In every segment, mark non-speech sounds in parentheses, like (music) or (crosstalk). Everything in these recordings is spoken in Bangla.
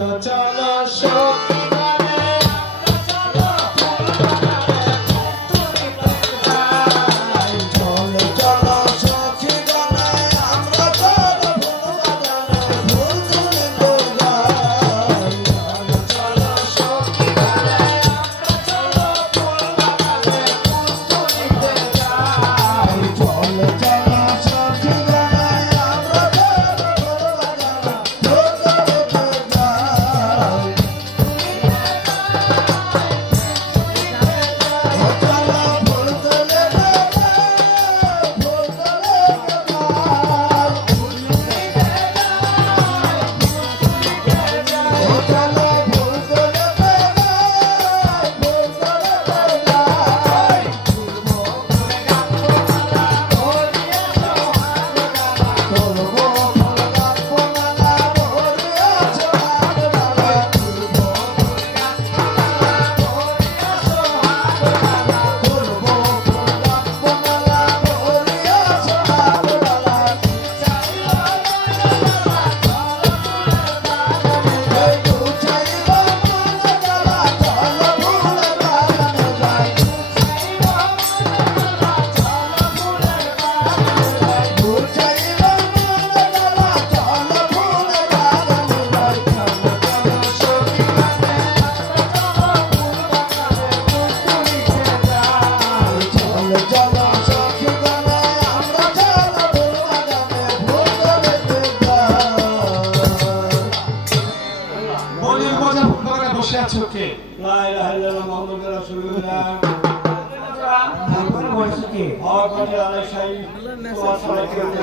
চলো সখী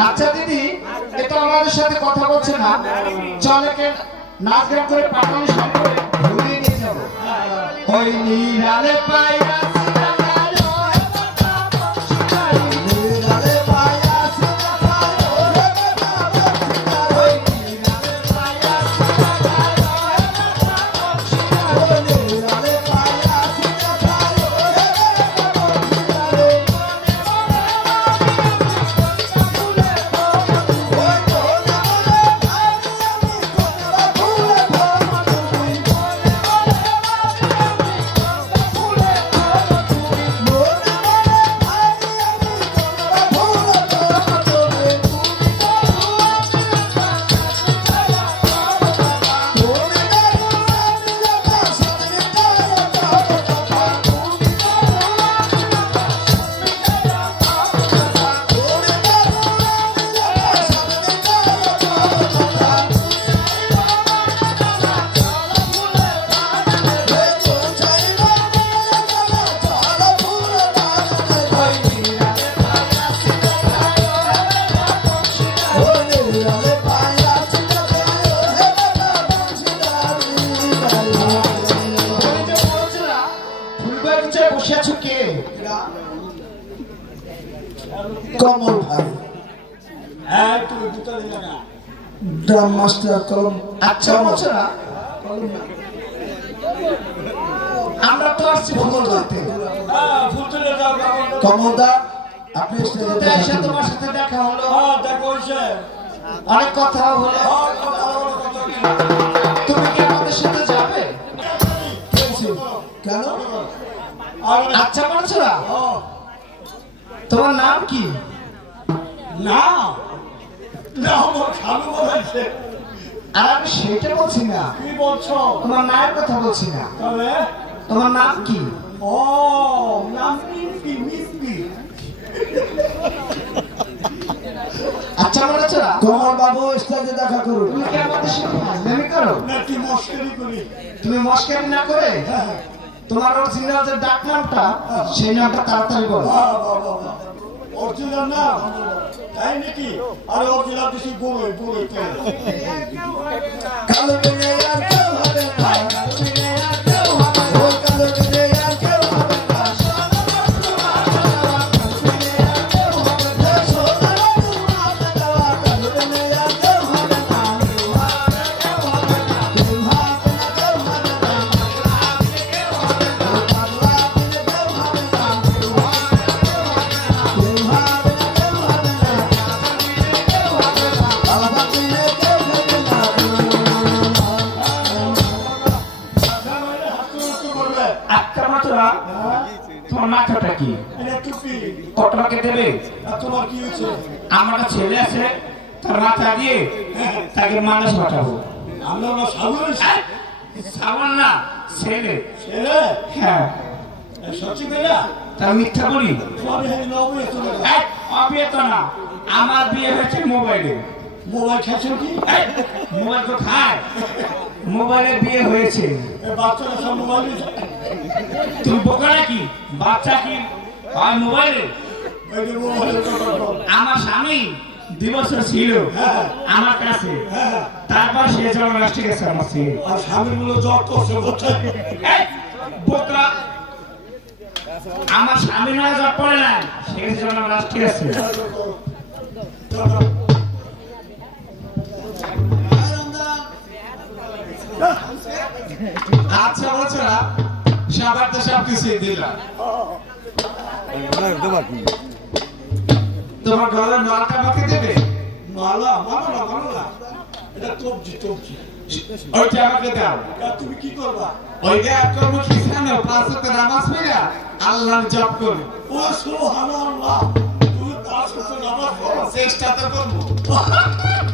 আচ্ছা দিদি, এটা আমাদের সাথে কথা বলছে না। চলে কে নাচ গান করে পাঠানো সম্পর্কে ঘুরিয়ে নিয়ে যাব ওই নিরালে পাইয়া ড্রাম মাস্টার কলম আচ্ছা বলছো আমরা তো আসছি ভ্রমণ করতে। কমলদা আপনি স্টেজে এসে তোমার সাথে দেখা হলো। হ্যাঁ দেখো অনেক কথা হলো। হ্যাঁ কথা কি তুমি কি আমাদের সাথে যাবে? কেন? আর আচ্ছা বলছো হ্যাঁ, তোমার নাম কি? না না আমার খালু বলেছে আর আমি সেটা বলছি না। কি বলছো? তোমার নামের কথা বলছি না। তোমার নাম কি? ও নাম মিম্পি মিম্পি আচ্ছা কমল বাবু স্টেজে দেখা করুন। তুমি কি আমাদের সাথে ফাজলামি করো। তুমি মস্কারি না করে? হ্যাঁ। তোমার অরিজিনাল যে ডাক নামটা সেই নামটা তাড়াতাড়ি বলো। অরিজিনাল না? তাই নাকি? আরে অরিজিনাল বেশি বড়ই বড়ই কালো কি? কত টাকা দেবে? তোমার কি হয়েছে আমার একটা ছেলে আছে তার মাথা দিয়ে তাকে মানুষ পাঠাবো। আমরা হয়েছি এই, শ্রাবণ না ছেলে। ছেলে হ্যাঁ। তার মিথ্যা বলি? এই, অবিয়ে তো না আমার বিয়ে হয়েছে মোবাইলে। মোবাইল খেয়েছেন কি? এই, মোবাইল তো খায়। মোবাইলে বিয়ে হয়েছে। বাচ্চারা সব মোবাইল তুমি বোকা নাকি? বাচ্চা কি? হয় মোবাইলে। আমার স্বামী দুই বছর ছিল আমার কাছে। তারপর সে যখন রাষ্ট্র গেছে আমার ছেলে। আর স্বামীগুলো জব করছে বোকা! আমার স্বামী নয় যা পড়ে নাই সে জন্য রাষ্ট্র গেছে। আচ্ছা বলছো না? দিলাম তোমার গলার মালটা আমাকে দেবে? মালা না এটা তবজি তবজি। ওইটা আমাকে দাও। তুমি কি করবা? মুখ খিসানো পাঁচ নামাজ পড়া আল্লাহর জপ করি ও সুবহানাল্লাহ। তুমি পাঁচ নামাজ পড়ো। চেষ্টা তো করব। (laughs)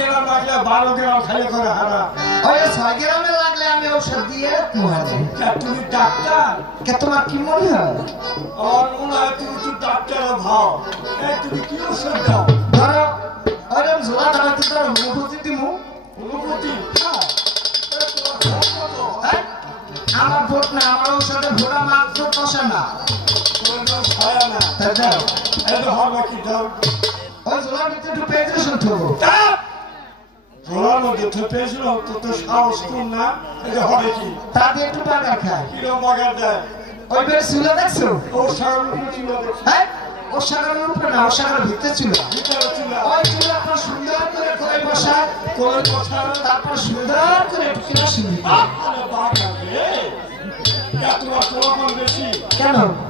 গ্রাম লাগলে বারো গ্রাম খালি করে হারা। ওই ছয় গ্রামে লাগলে আমি ঔষধ দিয়ে তোমাকে কে তুমি ডাক্তার? কে তোমার কি মনে হয়? আর মনে হয় তুমি তো ডাক্তারের ভাও। তুমি কি ওষুধ দাও? ধরো ঝোলা তো অনুভূতি দিমু। অনুভূতি? হ্যাঁ। তোমার? হ্যাঁ? আমার ভোট না আমার ঔষধে ভোটা মাত্র পোষে না। তোমার নাম ছায়া না। তাই দাও এটা হবে কি দাও ওই ঝোলার ভিতরে একটু শুনতে ঝোলার মধ্যে তো তো সাহস কম না এটা হবে কি? তাতে একটু পাকা খায় কিরম বাগার দেয়? ওই বের চুলা দেখছ? ও সাগর ছিল দেখছি। হ্যাঁ? ও সাগরের উপরে না ও সাগরের ভিতরে ছিল ওই চুলা আপনার সুন্দর করে করে বসায় কোলের কথা তারপর সুন্দর করে বাগার কেন বাগার তো কিনা? শুনবে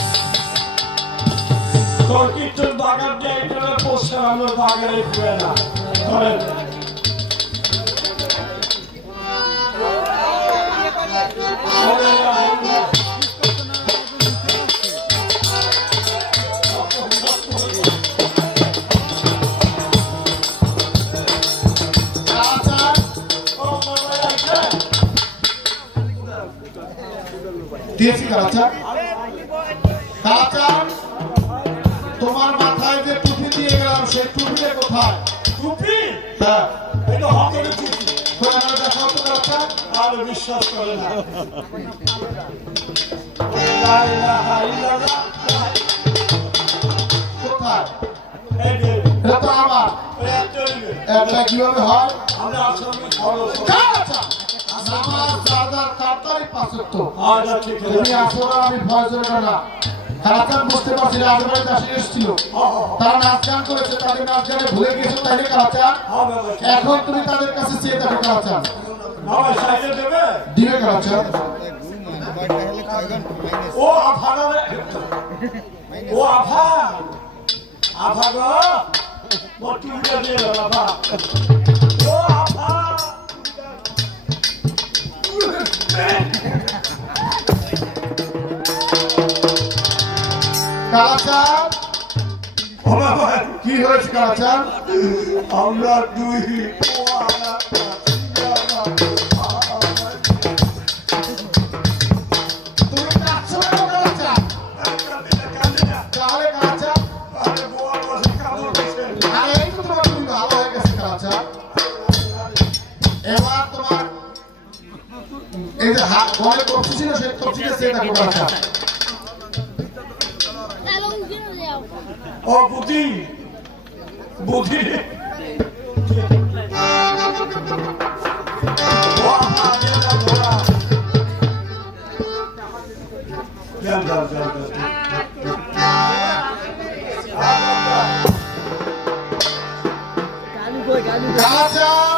দরকিটের দাগার দিয়ে এটা পোষে আমরা দাগারে না। ধরেন। দিয়েছি কালাচার কালাচার সেই টুপিটা কোথায়? টুপি? হ্যাঁ এটা হাতের টুপি। আর বিশ্বাস করে না। কোথায়? এটা আমার। এটা কীভাবে হয়? আমরা খরচ নামাজ। আচ্ছা ঠিক আছে। তুমি আসো না আমি ফয়জলের না। কালাচান বুঝতে পারছি রাজবাড়ি দাসী এসেছিল। তারা নাচ গান করেছে তাদের নাচ গানে ভুলে গেছো তাই কালাচান। এখন তুমি তাদের কাছে চেয়ে দেখো কালাচান দিবে? কালাচান ও আফা ও আফা আফা গো। মোটি দিয়ে গেল আফা ও আফা হয়ে গেছে কালাচান এবার তোমার এই যে হাত বলে কপসি ছিল সেই কপসিটা চেয়ে দেখো কালাচান ও বুদ্ধি। বুদ্ধি। ও